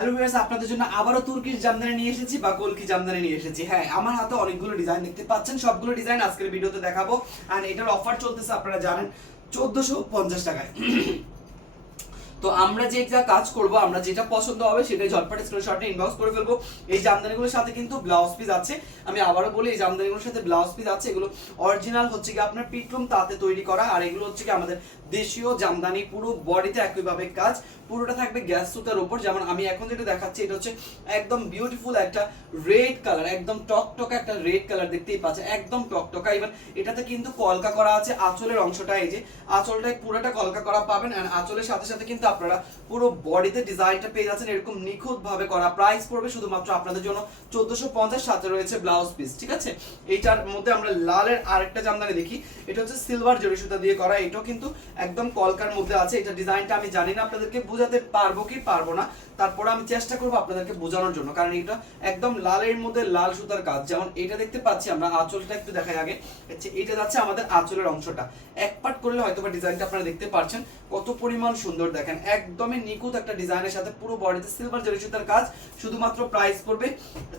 Hello viewers আপনাদের জন্য আবারও তুর্কিশ জামদানি নিয়ে এসেছি বা কলকি জামদানি নিয়ে এসেছি। হ্যাঁ আমার হাতে অনেকগুলো ডিজাইন দেখতে পাচ্ছেন। সবগুলো ডিজাইন আজকের ভিডিওতে দেখাবো। আর এটার অফার চলতেছে, আপনারা জানেন, চোদ্দশো পঞ্চাশ টাকায়। তো আমরা যে যা কাজ করব, আমরা যেটা পছন্দ হবে সেটাই ঝটপট স্ক্রিনশটে ইনবক্স করে ফেলব। এই জামদানিগুলোর সাথে কিন্তু ব্লাউজ পিস আছে। আমি আবারও বলি, এই জামদানিগুলোর সাথে ব্লাউজ পিস আছে। এগুলো অরিজিনাল হচ্ছে কি আপনার পিটলুম তাতে তৈরি করা। আর এগুলো হচ্ছে কি আমাদের দেশীয় জামদানি, পুরো বডিতে একইভাবে কাজ। পুরোটা থাকবে গ্যাস সুতার উপর। যেমন আমি এখন যেটা দেখাচ্ছি, এটা হচ্ছে একদম বিউটিফুল একটা রেড কালার একদম টকটকা একটা রেড কালার দেখতেই পাচ্ছে একদম টকটকা। ইভেন এটাতে কিন্তু কলকা করা আছে। আঁচলের অংশটা এই যে আঁচলটা পুরোটা কলকা করা পাবেন। আর আঁচলের সাথে সাথে কিন্তু আপনারা পুরো বডিতে ডিজাইনটা পেয়ে যাচ্ছেন, এরকম নিখুঁত ভাবে করা প্রাইস পড়বে শুধুমাত্র আপনাদের জন্য চোদ্দশো পঞ্চাশ সাথে রয়েছে ব্লাউজ পিস ঠিক আছে? এইটার মধ্যে আমরা লালের আরেকটা জামদানি দেখি, এটা হচ্ছে সিলভার জরি সুতা দিয়ে করা, এটাও কিন্তু একদম কলকার মধ্যে আছে, এটা ডিজাইনটা আমি জানি না, আপনাদেরকে বোঝাতে পারব কি পারব না, তারপরে আমি চেষ্টা করব আপনাদেরকে বোঝানোর জন্য, কারণ এটা একদম লালের মধ্যে লাল সুতার কাজ, যেমন এটা দেখতে পাচ্ছি আমরা, আঁচলটা একটু দেখাই আগে হচ্ছে এটা যাচ্ছে আমাদের আঁচলের অংশটা, এক পার্ট করলে হয়তো বা ডিজাইনটা আপনারা দেখতে পাচ্ছেন কত পরিমাণ সুন্দর দেখেন একদমই নিখুঁত একটা ডিজাইনের সাথে পুরো বডিতে সিলভার জরি সুতার কাজ, শুধুমাত্র প্রাইস পড়বে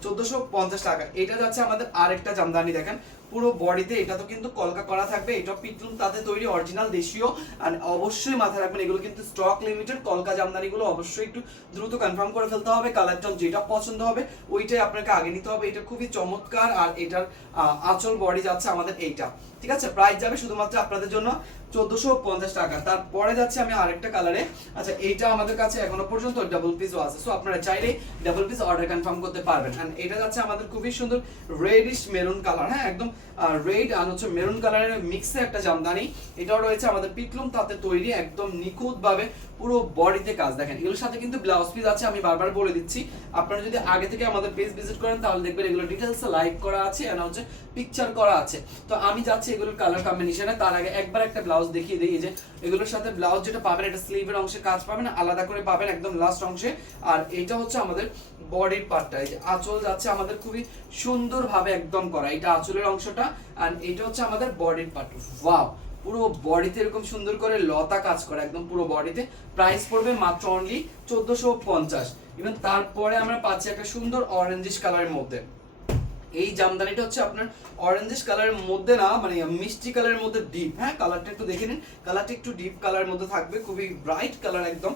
চোদ্দশো পঞ্চাশ টাকা। এটা যাচ্ছে আমাদের আরেকটা জামদানি, দেখেন। পুরো বডিতে, এটা তো কিন্তু কলকা করা থাকবে, এটা পিটলুম তাতে তৈরি অরিজিনাল দেশীয় আর অবশ্যই মাথায় রাখবেন, এগুলো কিন্তু স্টক লিমিটেড কলকা জামদানিগুলো অবশ্যই একটু দ্রুত কনফার্ম করে ফেলতে হবে কালারটা যেটা পছন্দ হবে, ওইটাই আপনাকে আগে নিতে হবে, এটা খুবই চমৎকার, আর এটার আঁচল বডি যাচ্ছে আমাদের এইটা, ঠিক আছে? প্রাইস যাবে শুধুমাত্র আপনাদের জন্য চোদ্দশো পঞ্চাশ টাকা, তারপরে যাচ্ছে আমি আরেকটা কালারে আচ্ছা এইটা আমাদের কাছে এখনও পর্যন্ত ডাবল পিসও আছে সো আপনারা চাইলে ডাবল পিস অর্ডার কনফার্ম করতে পারবেন এটা যাচ্ছে আমাদের খুবই সুন্দর রেডিশ মেরুন কালার হ্যাঁ একদম রেড আর হচ্ছে মেরুন কালারের মিক্সে একটা জামদানি। এটাও রয়েছে আমাদের পিটলুম তাতে তৈরি, একদম নিখুঁত ভাবে পুরো বডিতে কাজ। দেখেন, এগুলোর সাথে কিন্তু ব্লাউজ পিস আছে, আমি বারবার বলে দিচ্ছি। আপনারা যদি আগে থেকে আমাদের পেজ ভিজিট করেন, তাহলে দেখবেন এগুলো ডিটেলসে করা আছে হচ্ছে পিকচার করা আছে। তো আমি যাচ্ছি এগুলোর কালার কম্বিনেশনে তার আগে একবার একটা ব্লাউজ দেখিয়ে দিই যে এগুলোর সাথে ব্লাউজ যেটা পাবেন, এটা স্লিভের অংশে কাজ পাবেন, আলাদা করে পাবেন একদম লাস্ট অংশে। আর এইটা হচ্ছে আমাদের বডির পার্টটা এই যে আঁচল যাচ্ছে আমাদের খুবই সুন্দরভাবে একদম করা। এটা আঁচলের অংশটা আর এটা হচ্ছে আমাদের বডির পার্ট ওয়াও পুরো বডিতে এরকম সুন্দর করে লতা কাজ করা, একদম পুরো বডিতে প্রাইস পড়বে মাত্র অনলি চোদ্দশো পঞ্চাশ। ইভেন তারপরে আমরা পাচ্ছি একটা সুন্দর অরেঞ্জিশ কালারের মধ্যে। এই জামদানিটা হচ্ছে আপনার অরেঞ্জিশ কালারের মধ্যে না মানে মিষ্টি কালারের মধ্যে ডিপ হ্যাঁ কালারটা একটু দেখে নিন। কালারটা একটু ডিপ কালারের মধ্যে থাকবে, খুবই ব্রাইট কালার একদম।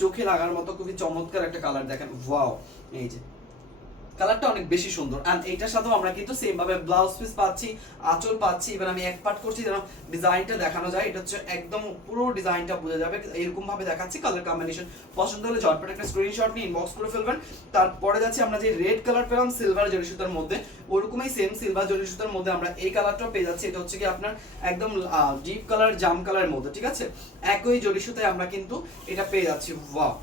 চোখে লাগার মতো, খুবই চমৎকার একটা কালার দেখেন। ওয়াও এই যে কালারটা অনেক বেশি সুন্দর। এন্ড এইটার সাথেও আমরা কিন্তু সেম ভাবে ব্লাউজ পিস পাচ্ছি, আঁচল পাচ্ছি এবার আমি এক পার্ট করছি, যেন ডিজাইনটা দেখানো যায়, এটা হচ্ছে একদম পুরো ডিজাইনটা বোঝা যাবে। এরকম ভাবে দেখাচ্ছি কালার কম্বিনেশন পছন্দ হলে ঝটপট একটা স্ক্রিনশট নিয়ে ইনবক্স করে ফেলবেন। তারপরে যাচ্ছে আমরা যে রেড কালার পেলাম সিলভার জরি সুতার মধ্যে। ওরকমই সেম সিলভার জরি সুতার মধ্যে আমরা এই কালারটাও পেয়ে যাচ্ছি। এটা হচ্ছে কি আপনার একদম ডিপ কালার জাম কালারের মধ্যে, ঠিক আছে? একই জরি সুতায় আমরা কিন্তু এটা পেয়ে যাচ্ছি। ওয়াও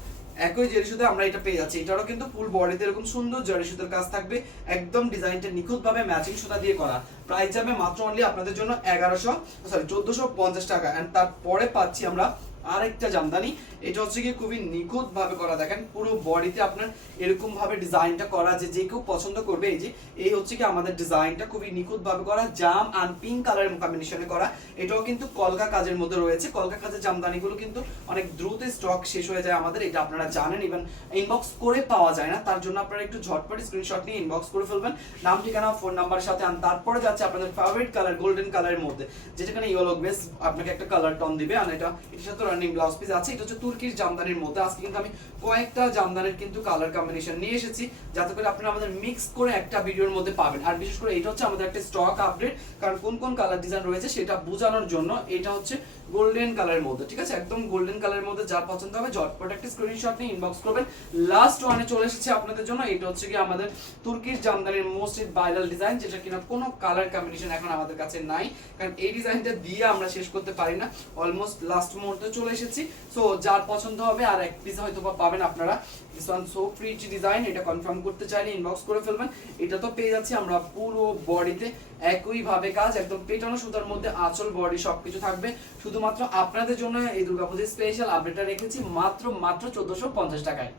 একই জারি সুতো আমরা এটা পেয়ে যাচ্ছি। এটারও কিন্তু ফুল বডিতে এরকম সুন্দর জারি সুতোর কাজ থাকবে। একদম ডিজাইনটা নিখুঁত ভাবে ম্যাচিং সুতা দিয়ে করা। প্রাইস যাবে মাত্র অনলি আপনাদের জন্য এগারোশো সরি চোদ্দশো পঞ্চাশ টাকা। অ্যান্ড তারপরে পাচ্ছি আমরা আরেকটা জামদানি। এটা হচ্ছে কি খুবই নিখুঁত ভাবে করা, দেখেন পুরো বডিতে আপনার এরকম ভাবে ডিজাইনটা করা যে যে কেউ পছন্দ করবে, এই যে, এই হচ্ছে কি আমাদের ডিজাইনটা খুবই নিখুঁত ভাবে করা, জাম আর পিঙ্ক কালারের কম্বিনেশনে করা। এটাও কিন্তু কলকা কাজের মধ্যে রয়েছে। কলকা কাজের জামদানিগুলো কিন্তু অনেক দ্রুত স্টক শেষ হয়ে যায় আমাদের, এটা আপনারা জানেন ইভেন ইনবক্স করে পাওয়া যায় না। তার জন্য আপনারা একটু ঝটপট স্ক্রিনশট নিয়ে ইনবক্স করে ফেলবেন। নাম, ঠিকানা ফোন নাম্বারের সাথে আন তারপরে যাচ্ছে আপনাদের ফেভারিট কালার গোল্ডেন কালারের মধ্যে। যেটা কিনা ইয়েলো বেস আপনাকে একটা কালার টন দিবে, আর এটা, এটার সাথে রানিং ব্লাউজ পিস আছে, এটা হচ্ছে তুর্কির জামদানির মধ্যে। আজকে কিন্তু আমি কয়েকটা জামদানির কিন্তু কালার কম্বিনেশন নিয়ে এসেছি, যাতে করে আপনারা আমাদের মিক্স করে একটা ভিডিওর মধ্যে পাবেন। আর বিশেষ করে এটা হচ্ছে আমাদের একটা স্টক আপডেট কারণ কোন কোন কালার ডিজাইন রয়েছে সেটা বোঝানোর জন্য এটা হচ্ছে গোল্ডেন কালারের মধ্যে, ঠিক আছে? একদম গোল্ডেন কালারের মধ্যে যার পছন্দ হবে, ঝটপট একটা স্ক্রিনশট নিয়ে ইনবক্স করবেন। লাস্ট ওয়ানে চলে এসেছে আপনাদের জন্য, এটা হচ্ছে কি আমাদের তুর্কির জামদানির মোস্ট ভাইরাল ডিজাইন যেটা কিনা কোনো কালার কম্বিনেশন এখন আমাদের কাছে নাই। কারণ এই ডিজাইনটা দিয়ে আমরা শেষ করতে পারি না। অলমোস্ট লাস্ট মুহূর্তে চলে এসেছি। সো যার পছন্দ হবে, আর এক পিস হয়তো বা পাবেন আপনারা। This one so fridge design এটা কনফার্ম করতে চাইলে ইনবক্স করে ফেলবেন। এটা তো পেয়ে যাচ্ছি আমরা পুরো বডিতে একই ভাবে কাজ, একদম পেটানো সুতার মধ্যে আচল বডি সবকিছু থাকবে। শুধুমাত্র আপনাদের জন্য এই দুর্গাপুজোর স্পেশাল আপডেটটা রেখেছি, মাত্র মাত্র চোদ্দশো পঞ্চাশ টাকায়।